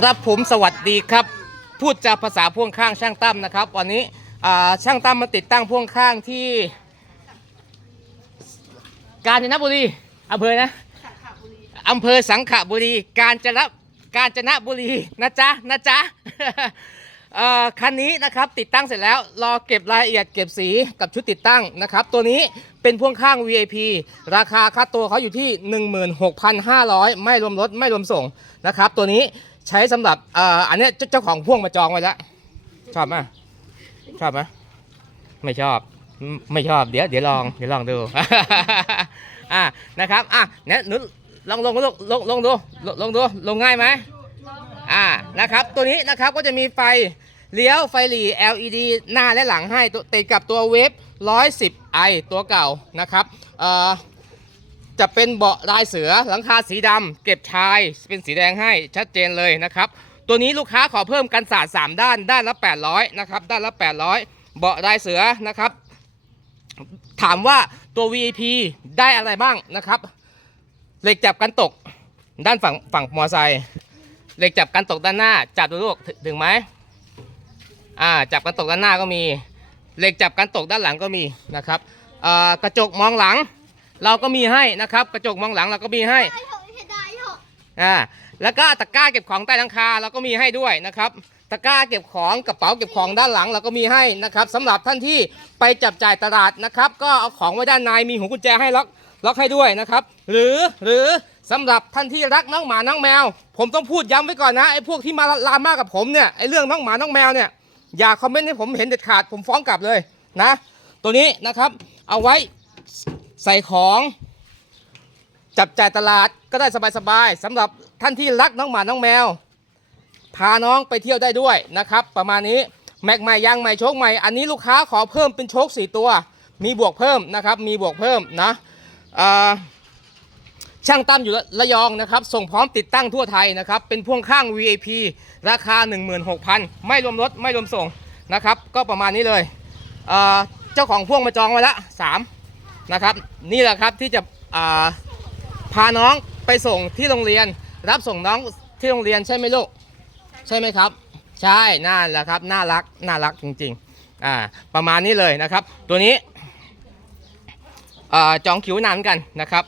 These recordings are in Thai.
ครับผมสวัสดีครับ พูดจาภาษาพ่วงข้างช่างตั้มนะครับ วันนี้ช่างตั้มมาติดตั้งพ่วงข้างที่ กาญจนบุรีอำเภอนะอำเภอสังขบุรี กาญจนกาญจนบุรีนะจ๊ะนะจ๊ะ คันนี้นะครับติดตั้งเสร็จแล้วรอเก็บรายละเอียดเก็บสีกับชุดติดตั้งนะครับ ตัวนี้เป็นพ่วงข้าง VIP ราคาค่าตัวเขาอยู่ที่ 16,500 ไม่รวมรถไม่รวมส่งนะครับ ตัวนี้ใช้สำหรับอ,อ,อันนี้เจ้าของพ่วงมาจองไว้แล้ว ชอบไหมชอบไหมไม่ชอบไม่ชอบเดี๋ยวเดี๋ยวลองเดี๋ยวลองดูอะนะครับอะเนี่ยหนุลองลงลงลงลงดูลงดูลงง่ายไหม นะครับ ตัวนี้นะครับก็จะมีไฟเลี้ยวไฟหลี LED หน้าและหลังให้ติดกับตัวเวฟ 110 i ตัวเก่านะครับจะเป็นเบาะลายเสือหลังคาสีดำเก็บชายเป็นสีแดงให้ชัดเจนเลยนะครับ ตัวนี้ลูกค้าขอเพิ่มกันศาสตร์3ด้านด้านละ 800นะครับด้านละ 800 เบาะลายเสือนะครับ ถามว่าตัว VIP ได้อะไรบ้างนะครับเหล็กจับกันตกด้านฝั่งฝั่งมอไซค์ เหล็กจับกันตกด้านหน้า จับดูลูกถึถึงไหมอ่าจับกันตกด้านหน้าก็มีเหล็กจับกันตกด้านหลังก็มีนะครับเอ่อกระจกมองหลัง เราก็มีให้นะครับ กระจกมองหลังเราก็มีให้ได้หกให้ได้หกอ่าแล้วก็ตะกร้าเก็บของใต้หลังคาเราก็มีให้ด้วยนะครับตะกร้าเก็บของกระเป๋าเก็บของด้านหลังเราก็มีให้นะครับสำหรับท่านที่ไปจับจ่ายตลาดนะครับ ก็เอาของไว้ด้านในมีหูกุญแจให้ล็อกล็อกให้ด้วยนะครับ หรือหรือ สำหรับท่านที่รักน้องหมาน้องแมว ผมต้องพูดย้ำไว้ก่อนนะไอ้พวกที่มาลามากกับผมเนี่ยไอ้เรื่องน้องหมาน้องแมวเนี่ยอย่าคอมเมนต์ให้ผมเห็นเด็ดขาดผมฟ้องกลับเลยนะ ตัวนี้นะครับเอาไว้ใส่ของ จับจ่ายตลาดก็ได้สบายๆสำหรับท่านที่รักน้องหมาน้องแมว พาน้องไปเที่ยวได้ด้วยนะครับ ประมาณนี้แม็กใหม่ยางใหม่โชคใหม่อันนี้ลูกค้าขอเพิ่มเป็นโชค4ตัว มีบวกเพิ่มนะครับ มีบวกเพิ่มนะอ่า ช่างตั้มอยู่ระยองนะครับ ส่งพร้อมติดตั้งทั่วไทยนะครับ เป็นพ่วงข้าง VIP ราคา 16,000 ไม่รวมรถ ไม่รวมส่งนะครับ ก็ประมาณนี้เลยอ่าเจ้าของพ่วงมาจองไว้ละ3นะครับ นี่แหละครับที่จะาพาน้องไปส่งที่โรงเรียน รับส่งน้องที่โรงเรียนใช่ไหมลูก ใช่ไหมครับ ใช่น่าแหละครับน่ารักน่ารักจริงๆอ่าประมาณนี้เลยนะครับ ตัวนี้อจองคิวนานกันนะครับ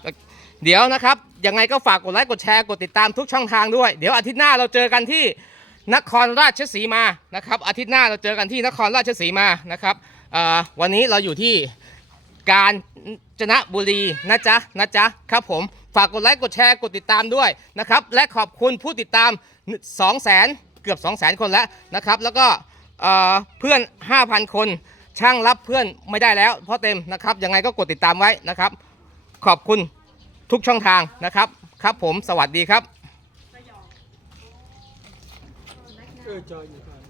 เดี๋ยวนะครับ ยังไงก็ฝากกดไลค์กดแชร์กดติดตามทุกช่องทางด้วย เดี๋ยวอาทิตย์หน้าเราเจอกันที่นครราชสีมานะครับ อาทิตย์หน้าเราเจอกันที่นครราชสีมานะครับวันนี้เราอยู่ที่กาญจนบุรีนะจ๊ะนะจ๊ะครับผมฝากกดไลค์กดแชร์กดติดตามด้วยนะครับและขอบคุณผู้ติดตาม 2 0 0 0 0 0เกือบ 2 0 0 0 0 0คนแล้วนะครับ แล้วก็เอ่อเพื่อน 5,000 คนช่างรับเพื่อนไม่ได้แล้ว เพราะเต็มนะครับยังไงก็กดติดตามไว้นะครับ ขอบคุณ ทุกช่องทางนะครับ ครับผมสวัสดีครับ เออจอยอยู่ครับ